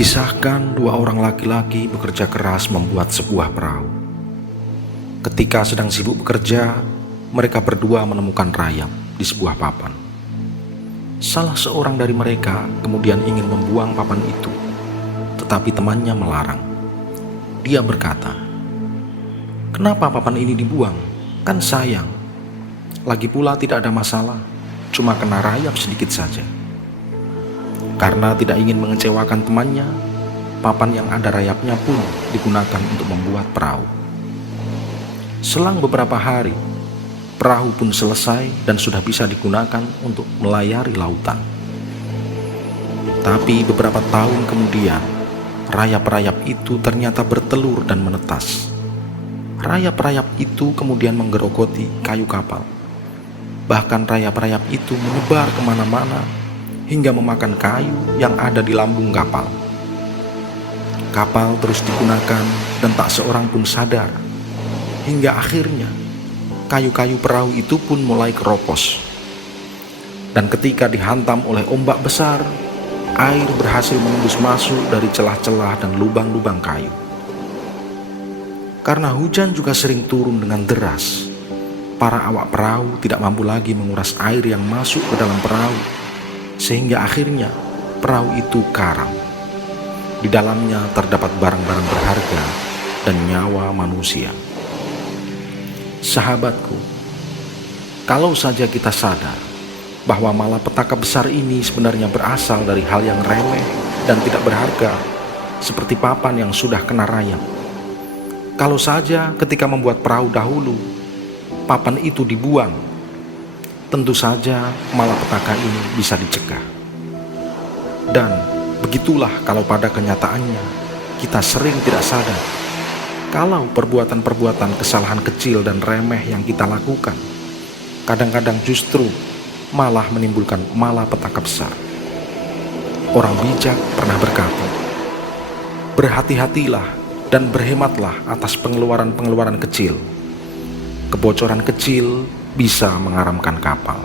Dikisahkan dua orang laki-laki bekerja keras membuat sebuah perahu. Ketika sedang sibuk bekerja, mereka berdua menemukan rayap di sebuah papan. Salah seorang dari mereka kemudian ingin membuang papan itu, tetapi temannya melarang. Dia berkata, "Kenapa papan ini dibuang? Kan sayang. Lagi pula tidak ada masalah, cuma kena rayap sedikit saja." Karena tidak ingin mengecewakan temannya, papan yang ada rayapnya pun digunakan untuk membuat perahu. Selang beberapa hari, perahu pun selesai dan sudah bisa digunakan untuk melayari lautan. Tapi beberapa tahun kemudian, rayap-rayap itu ternyata bertelur dan menetas. Rayap-rayap itu kemudian menggerogoti kayu kapal. Bahkan rayap-rayap itu menyebar kemana-mana hingga memakan kayu yang ada di lambung kapal. Kapal terus digunakan dan tak seorang pun sadar, hingga akhirnya kayu-kayu perahu itu pun mulai keropos. Dan ketika dihantam oleh ombak besar, air berhasil menembus masuk dari celah-celah dan lubang-lubang kayu. Karena hujan juga sering turun dengan deras, para awak perahu tidak mampu lagi menguras air yang masuk ke dalam perahu, sehingga akhirnya perahu itu karam. Di dalamnya terdapat barang-barang berharga dan nyawa manusia. Sahabatku, kalau saja kita sadar bahwa malapetaka besar ini sebenarnya berasal dari hal yang remeh dan tidak berharga, seperti papan yang sudah kena rayap. Kalau saja ketika membuat perahu dahulu, papan itu dibuang, tentu saja malapetaka ini bisa dicegah. Dan begitulah kalau pada kenyataannya kita sering tidak sadar kalau perbuatan-perbuatan kesalahan kecil dan remeh yang kita lakukan kadang-kadang justru malah menimbulkan malapetaka besar. Orang bijak pernah berkata, "Berhati-hatilah dan berhematlah atas pengeluaran-pengeluaran kecil. Kebocoran kecil bisa mengaramkan kapal."